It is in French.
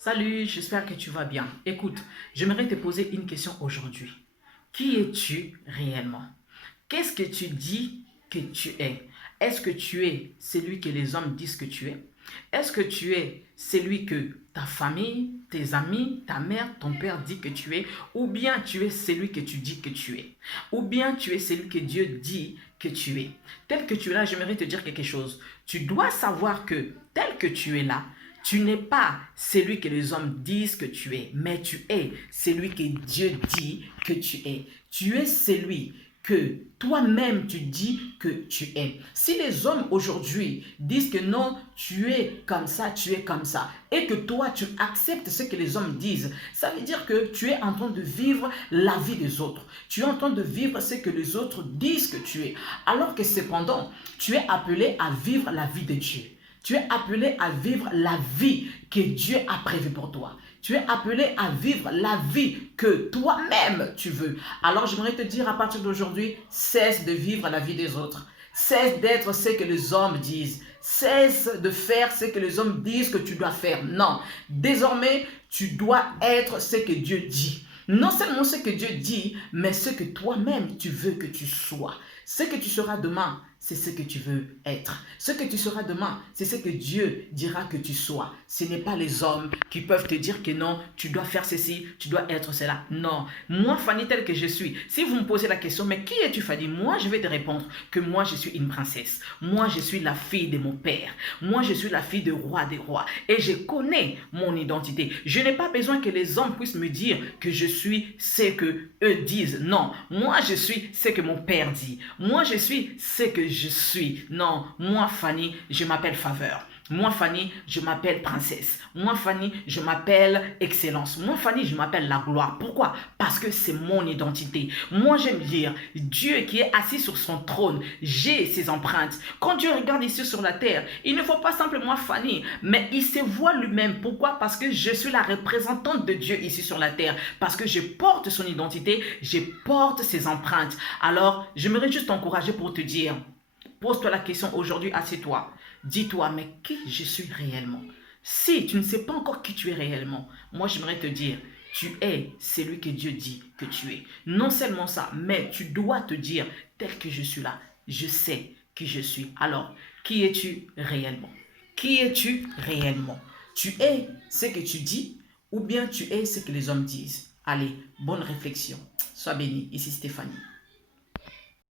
Salut, j'espère que tu vas bien. Écoute, j'aimerais te poser une question aujourd'hui. Qui es-tu réellement? Qu'est-ce que tu dis que tu es? Est-ce que tu es celui que les hommes disent que tu es? Est-ce que tu es celui que ta famille, tes amis, ta mère, ton père dit que tu es? Ou bien tu es celui que tu dis que tu es? Ou bien tu es celui que Dieu dit que tu es? Tel que tu es là, j'aimerais te dire quelque chose. Tu dois savoir que tel que tu es là, tu n'es pas celui que les hommes disent que tu es, mais tu es celui que Dieu dit que tu es. Tu es celui que toi-même tu dis que tu es. Si les hommes aujourd'hui disent que non, tu es comme ça, et que toi tu acceptes ce que les hommes disent, ça veut dire que tu es en train de vivre la vie des autres. Tu es en train de vivre ce que les autres disent que tu es. Alors que cependant, tu es appelé à vivre la vie de Dieu. Tu es appelé à vivre la vie que Dieu a prévue pour toi. Tu es appelé à vivre la vie que toi-même tu veux. Alors j'aimerais te dire à partir d'aujourd'hui, cesse de vivre la vie des autres. Cesse d'être ce que les hommes disent. Cesse de faire ce que les hommes disent que tu dois faire. Non, désormais, tu dois être ce que Dieu dit. Non seulement ce que Dieu dit, mais ce que toi-même tu veux que tu sois. Ce que tu seras demain, c'est ce que tu veux être. Ce que tu seras demain, c'est ce que Dieu dira que tu sois. Ce n'est pas les hommes qui peuvent te dire que non, tu dois faire ceci, tu dois être cela. Non, moi Fanny telle que je suis, si vous me posez la question, mais qui es-tu Fanny? Moi je vais te répondre que moi je suis une princesse. Moi je suis la fille de mon père. Moi je suis la fille du roi des rois. Et je connais mon identité. Je n'ai pas besoin que les hommes puissent me dire que je suis ce que eux disent. Non, moi je suis ce que mon père dit. Moi je suis ce que je suis. Non, moi Fanny, je m'appelle Faveur. Moi Fanny, je m'appelle Princesse. Moi Fanny, je m'appelle Excellence. Moi Fanny, je m'appelle la gloire. Pourquoi? Parce que c'est mon identité. Moi j'aime dire, Dieu qui est assis sur son trône, j'ai ses empreintes. Quand Dieu regarde ici sur la terre, il ne faut pas simplement Fanny, mais il se voit lui-même. Pourquoi? Parce que je suis la représentante de Dieu ici sur la terre. Parce que je porte son identité, je porte ses empreintes. Alors, j'aimerais juste t'encourager pour te dire, pose-toi la question aujourd'hui, assieds-toi. Dis-toi, mais qui je suis réellement? Si tu ne sais pas encore qui tu es réellement, moi j'aimerais te dire, tu es celui que Dieu dit que tu es. Non seulement ça, mais tu dois te dire, tel que je suis là, je sais qui je suis. Alors, qui es-tu réellement? Qui es-tu réellement? Tu es ce que tu dis ou bien tu es ce que les hommes disent? Allez, bonne réflexion. Sois béni. Ici Stéphanie.